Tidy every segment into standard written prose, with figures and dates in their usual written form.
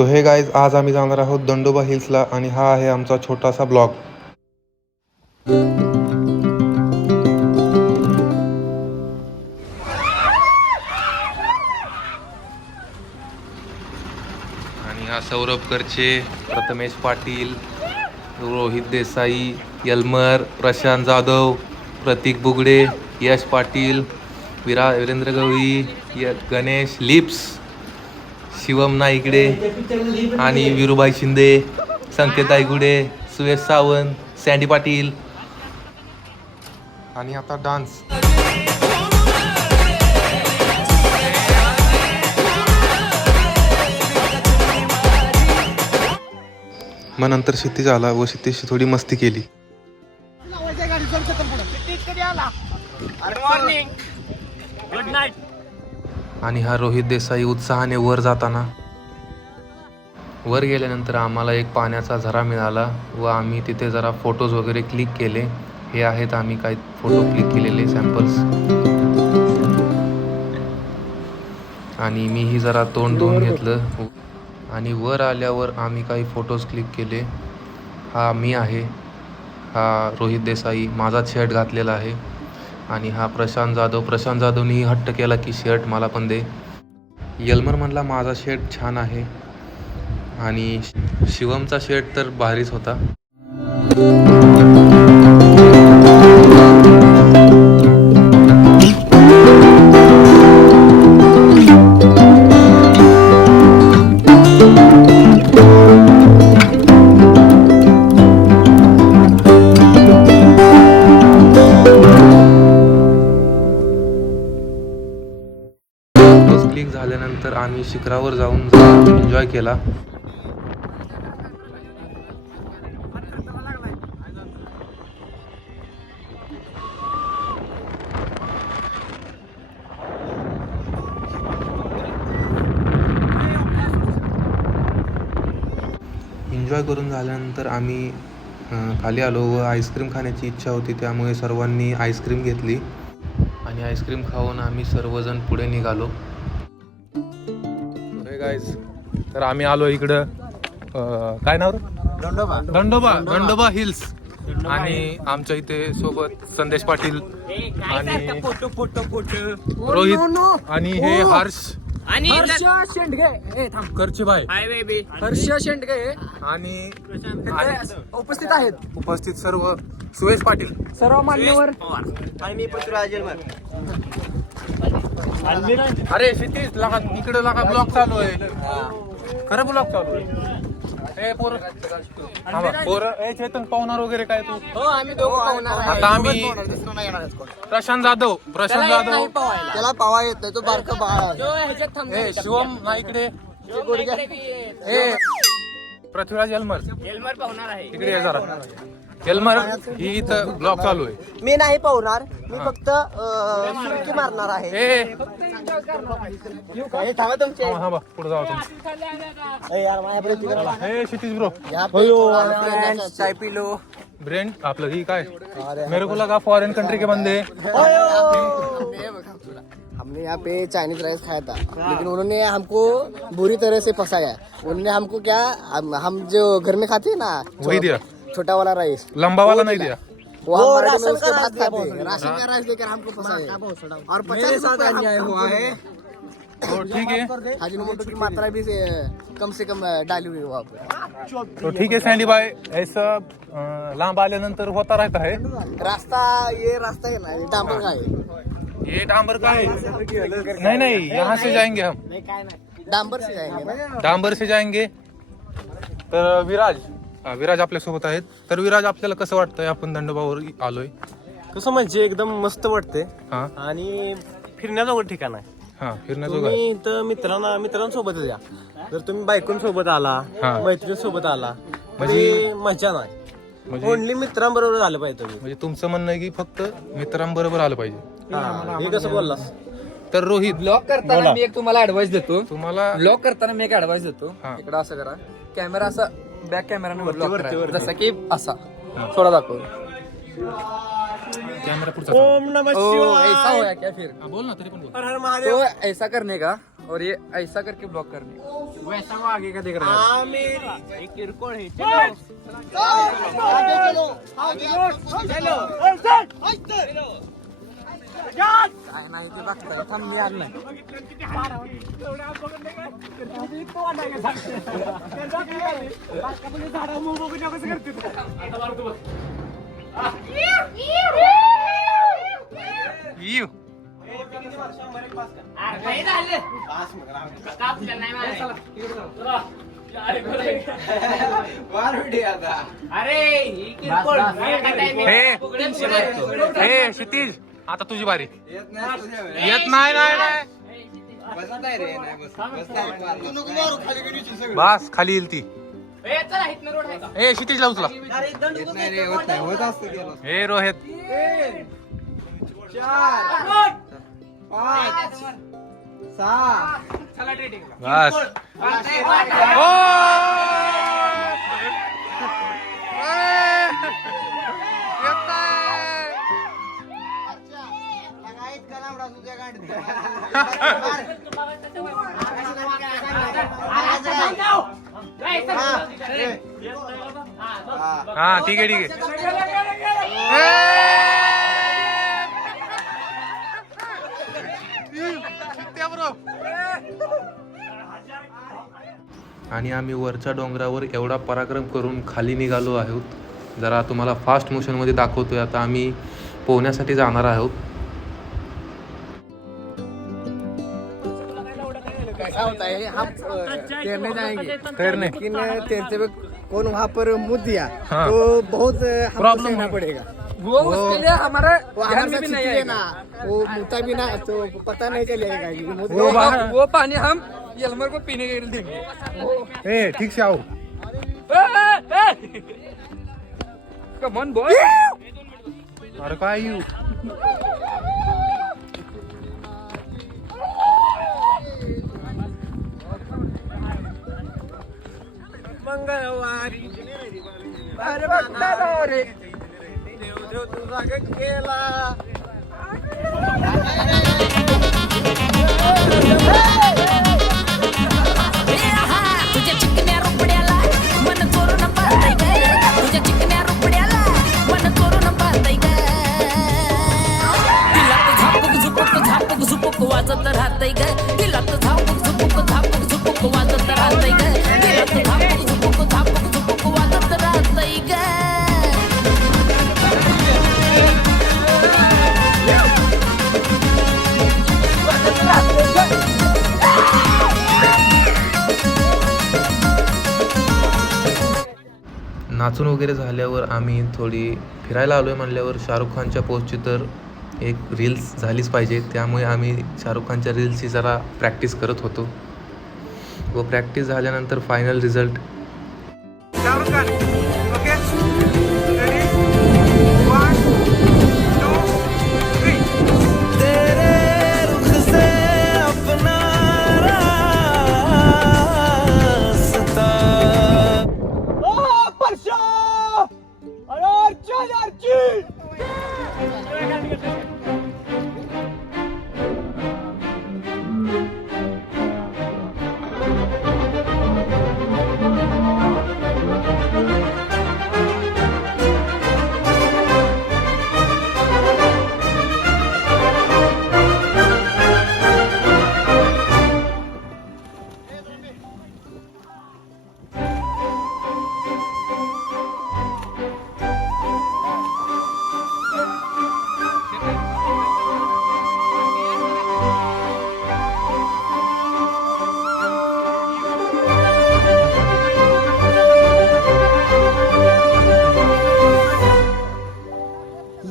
So हे guys, आज आम्ही जाणार आहोत दंडोबा हिल्सला आणि हा आहे आमचा छोटासा ब्लॉग. आणि हा सौरभ करचे, प्रथमेश पाटील, रोहित देसाई, यलमर, प्रशांत जाधव, प्रतीक बुगडे, यश पाटील, वीरेंद्र गवळी, गणेश लिप्स, शिवम नाईकडे आणि विरुबाई शिंदे, संकेत आयगुडे, सुयश सावंत, सँडी पाटील. आणि आता डान्स. मग नंतर क्षितिज आला व क्षितिजची थोडी मस्ती केली. आणि हा रोहित देसाई उत्साहाने वर जाताना. वर गेल्यानंतर आम्हाला एक पाण्याचा झरा मिळाला व आम्ही तिथे जरा फोटोज वगैरे क्लिक केले. हे आहेत आम्ही काही फोटो क्लिक केलेले सॅम्पल्स. आणि मीही जरा तोंड धुवून घेतलं आणि वर आल्यावर आम्ही काही फोटोज क्लिक केले. हा मी आहे, हा रोहित देसाई, माझा शर्ट घातलेला आहे. आणि हा प्रशांत जाधवनी हट्ट केला की शर्ट मला पण दे. यलमर म्हणला माझा शर्ट छान आहे. आणि शिवमचा शर्ट तर भारीच होता. क्लिक झाल्यानंतर आम्ही शिखरावर जाऊन एन्जॉय केला. एन्जॉय करून झाल्यानंतर आम्ही खाली आलो व आईस्क्रीम खाण्याची इच्छा होती, त्यामुळे सर्वांनी आईस्क्रीम घेतली. आणि आईस्क्रीम खाऊन आम्ही सर्वजण पुढे निघालो. गाईज, तर आम्ही आलो इकडं, काय नाव? दंडोबा हिल्स. आणि आमच्या इथे सोबत संदेश पाटील आणि रोहित आणि हे हर्ष आणि शेंडगे करचे भाई, हर्ष शेंडगे आणि उपस्थित सर्व सुयश पाटील, सर्व मान्यवर. अरे क्षितिज लगा इकडे लगा ब्लॉग चालू आहे. खरं ब्लॉग चालू आहे. चेतन पाहुणार वगैरे काय तू? हो, आम्ही दोघं आता आम्ही प्रशांत जाधव त्याला पावा येत नाही, तो बारका बाळ. शिवम नाईकडे, पृथ्वीराज यलमर पाहुणार आहे. इकडे ये जरा. यलमर ही इथं ब्लॉग चालू आहे. मी नाही पाहुणार, मी फक्त सुरकी मारणार आहे. पुढे जाऊ क्षितिज ब्रो. चाय पिलो ब्रेंड आपलं ही काय, मेरे को लगा फॉरेन कंट्री के बंदे. हमने यहाँ पे चाइनीज राइस खाया था, लेकिन उन्होंने हमको बुरी तरह से फंसाया. उन्होंने हमको क्या, हम जो घर में खाते हैं ना, वही दिया, छोटा वाला राइस, लंबा वाला नहीं दिया. वो हम राशन में उसके बाद खाते हैं. राशन का राइस लेकर हमको फंसाया और 50 रुपए अन्याय हुआ है. तो ठीक है, अजीनोमोटो की मात्रा भी कम से कम डाली हुई है वहाँ पे. तो ठीक है सँडी भाई, ऐसा लांब आल्यानंतर होता रहता है. ये रास्ता है ना, ये डांबर का है. ये डांबर का है? नहीं, यहाँ से जाएंगे हम, डांबर से जाएंगे ना. डांबर से जाएंगे. तर विराज आपल्या सोबत आहेत. तर विराज, आपल्याला कसं वाटतंय आपण दंडोबावर आलोय? कसं म्हणजे एकदम मस्त वाटते. हा आणि फिरण्याजोगं ठिकाण आहे. हा, फिरण्याजोगं तुम्ही तर मित्रांसोबतच या. जर तुम्ही बायकोंसोबत आला, हा. मैत्रिणीसोबत आला, म्हणजे मजा नाही. म्हणजे ओनली मित्रांबरोबर झालं पाहिजे तुम्ही. म्हणजे तुमचं म्हणणं आहे की फक्त मित्रांबरोबर आलं पाहिजे. हे कसं बोललास? तर रोहित, ब्लॉग करताना मी एक तुम्हाला ऍडवाइस देतो. तुम्हाला ब्लॉग करताना मी एक ऍडवाइस देतो. हा. इकडं असं करा, कॅमेरा असा बॅक कॅमेराने ब्लॉग करा, जसं की असा थोडा दाखव. कॅमेरा पुढचा ओम नमः ओ शिवाय. ऐसा होया क्या फिर? बोल ना, तरी पण बोल. हर हर महादेव. तो ऐसा करने का और ये ऐसा करके ब्लॉक करने। वैसा वो आगे का देख रहा है। एक किरकोळ है। काय नाही ते बघताय, थांब मी आलो नाही. यू हे क्षितिज, आता तुझी बारी. येत नाही नाही बस खाली येईल ती. ए क्षितिजला उचला. हे रोहित. 4 5 6 बस. ओ! येत नाही. हा ठीक आहे ठीक आणि आम्ही वरच्या डोंगरावर एवढा पराक्रम करून खाली निघालो आहोत. जरा तुम्हाला फास्ट मोशनमध्ये दाखवतोय. आता आम्ही पोहण्यासाठी जाणार आहोत. कैसा होता है हम तैरने जाएंगे तैरने लेकिन तैरते वक्त कौन वहाँ पर मुद दिया हाँ। तो बहुत हमको Problem सहना हो- पड़ेगा. वो उसके लिए हमारे वो घर हमारे में साथ भी नहीं छिपी है आएगा. ना, वो मुता भी ना तो पता नहीं चलेगा कि मुद वो गया. बाहर- वो पानी हम यलमर को पीने के लिए देंगे. ए ठीक से आओ. Come on boy. अरे काय यू मंगळवारी अरे बघता रे. देव तुझा केला. तुझ्या चिकन्या रुपड्याला मन चोरून पाहताय ग. तुझ्या चिकन्या रुपड्याला मन चोरून पाहताय ग. तिला तर झापूक झुपूक वाजत राहतय ग. तिला तर झापूक झुपूक वाजत राहतय ग. तिला तर झापूक झुपूक वाजत राहतय ग. नाचून वगैरे झाल्यावर आम्ही थोडी फिरायला आलो आहे म्हणल्यावर शाहरुख खानच्या पोस्टची तर एक रील्स झालीच पाहिजे. त्यामुळे आम्ही शाहरुख खानच्या रील्सची जरा प्रॅक्टिस करत होतो व प्रॅक्टिस झाल्यानंतर final result. Shahrukh Khan. Okay ready 1 2 3. तेरे रुख से अपना रास्ता. ओ परशा. अरे अर्ची.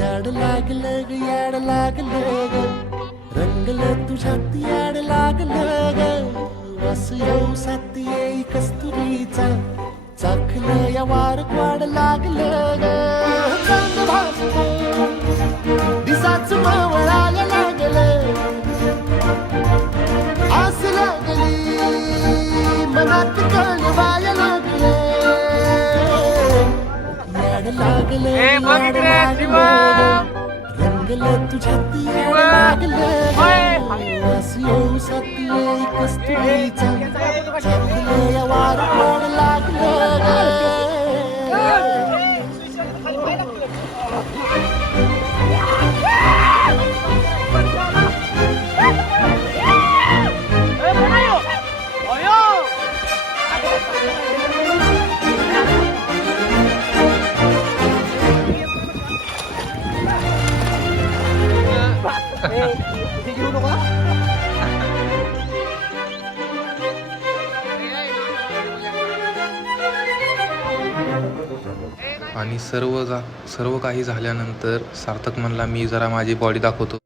याड लागलं ग याड लागलं ग रंगलं तुझ्यात याड लागलं ग वास येऊ साथ येई कस्तुरीचा चाखलं या वार वाड लागलं ग चांद भासलं दिसाच मावळायला लागलं आस लागली मनात कळवायला लागलं याड लागलं याड लागलं ग. रंग रंगलं तुझ्यात याड लागलं ग. वास येऊ साथी येई कस्तुरीचा चाकलं या वार गोड लागलं ग. आणि सर्व काही झाल्यानंतर सार्थक म्हणला मी जरा माझी बॉडी दाखवतो.